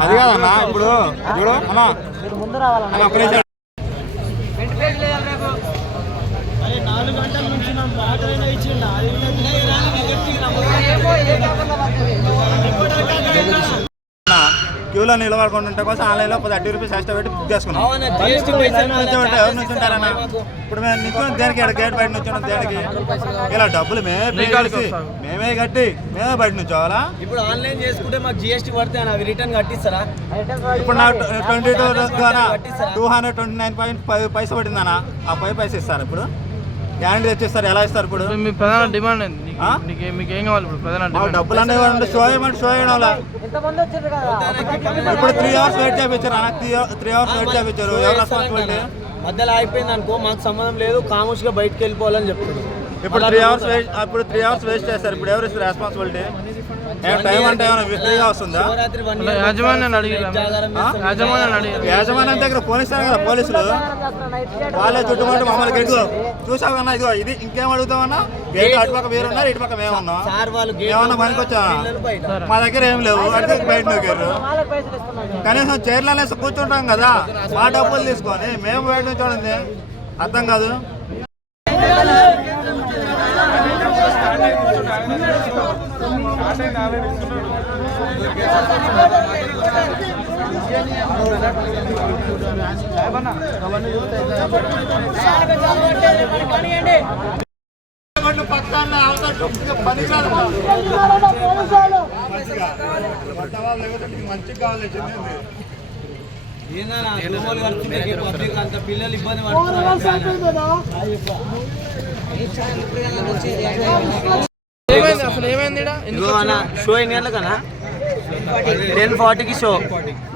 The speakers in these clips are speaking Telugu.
అది కాదన్నా ఇప్పుడు చూడు అన్నా. అన్నా ఒక్క నిమిషం. నాలుగు గంటల నుంచి నా ఇచ్చిండు? క్యూలో నిలబడకుండా ఉంటే కోసం ఆన్లైన్లో పది థర్టీ రూపీస్ ఎక్స్ట్రా పెట్టి బుక్ చేసుకున్నాం. ఎవరు నుంచి ఉంటారన్నా ఇప్పుడు మేము నిల్చుని దేనికి గేట్ బయట నుంచి దేనికి? ఇలా డబ్బులు మేమే పే చేసి మేమే కట్టి మేమే బయట నుంచి అవ్వాలా ఇప్పుడు ఆన్లైన్ చేసుకుంటే మాకు జిఎస్టీ పడితే అవి రిటర్న్ కట్టిస్తారా? ఇప్పుడు నా twenty two two hundred twenty nine point five paisa పడిందన్నా. ఆ ఫైవ్ పైసా ఇస్తారు ఇప్పుడు. గ్యారంటీ తెచ్చిస్తారు. ఎలా ఇస్తారు ఇప్పుడు? మీ ప్రధాన డిమాండ్ మీకు ఏం కావాలి ఇప్పుడు? ప్రధాన డబ్బులు అనేవి షో చేయమంటే షో చేయడం వల్ల ఇప్పుడు త్రీ అవర్స్ వెయిట్ చేయించారు త్రీ అవర్స్ వెయిట్ చేయించారు ఎవరు రెస్పాన్సిబిలిటీ మధ్యలో అయిపోయింది అనుకో మాకు సంబంధం లేదు కాముష్గా బయటకు వెళ్ళిపోవాలని చెప్తున్నాడు ఇప్పుడు త్రీ అవర్స్ వేస్ట్ ఇప్పుడు త్రీ అవర్స్ వేస్ట్ చేస్తారు ఇప్పుడు ఎవరు రెస్పాన్సిబిలిటీ టైం అంటే ఏమైనా ఫ్రీగా వస్తుందా? యాజమాన్యాన్ని మీరు? యాజమాన్యం దగ్గర ఫోన్ ఇస్తారు కదా పోలీసులు? వాళ్ళే చుట్టుముట్టు మమ్మల్ని గెలుగు చూసావు కన్నా ఇదిగో ఇది ఇంకేం అడుగుతామన్నా గేట్ అటుపక్క వేరు ఉన్నారు ఇటుపక్క మేము ఉన్నాం. సార్ వాళ్ళు గేట్ ఏమన్నా పిల్లలు బయట. మా దగ్గర ఏం లేవు. అంటే బయట నూకారు. కనీసం చైర్లు అనేసి కూర్చుంటాం కదా. మా డబ్బులు తీసుకొని మేము బయట నుంచి అర్థం కాదు? పక్కన పని కాదు కావాలి పబ్లిక్ అంత పిల్లలు ఇబ్బంది పడుతున్నారు ఏమైంది అసలు? ఏమైంది షో ఎన్ని గంటలకన్నా? టెన్ ఫార్టీకి షో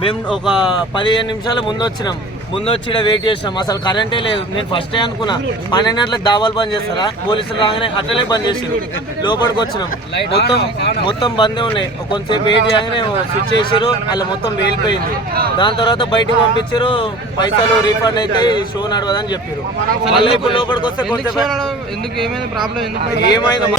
మేము ఒక పదిహేను నిమిషాల ముందు వచ్చినాం. ముందు వచ్చి ఇక్కడ వెయిట్ చేసినాం. అసలు కరెంటే లేదు. నేను ఫస్ట్ డే అనుకున్నా. పన్నెండు గంటలకు దావాలు బంద్ చేస్తారా? పోలీసులు రాగానే అట్లనే బంద్ చేసారు లోపలికి వచ్చినాం. మొత్తం మొత్తం బందే ఉన్నాయి. కొంతసేపు వెయిట్ చేయగానే స్విచ్ చేసారు అలా మొత్తం వేలిపోయింది దాని తర్వాత బయటకు పంపించారు పైసలు రీఫండ్ అయితే షో నడవదని చెప్పారు మళ్ళీ ఇప్పుడు లోపలికి వస్తే కొంచెం ఏమైంది?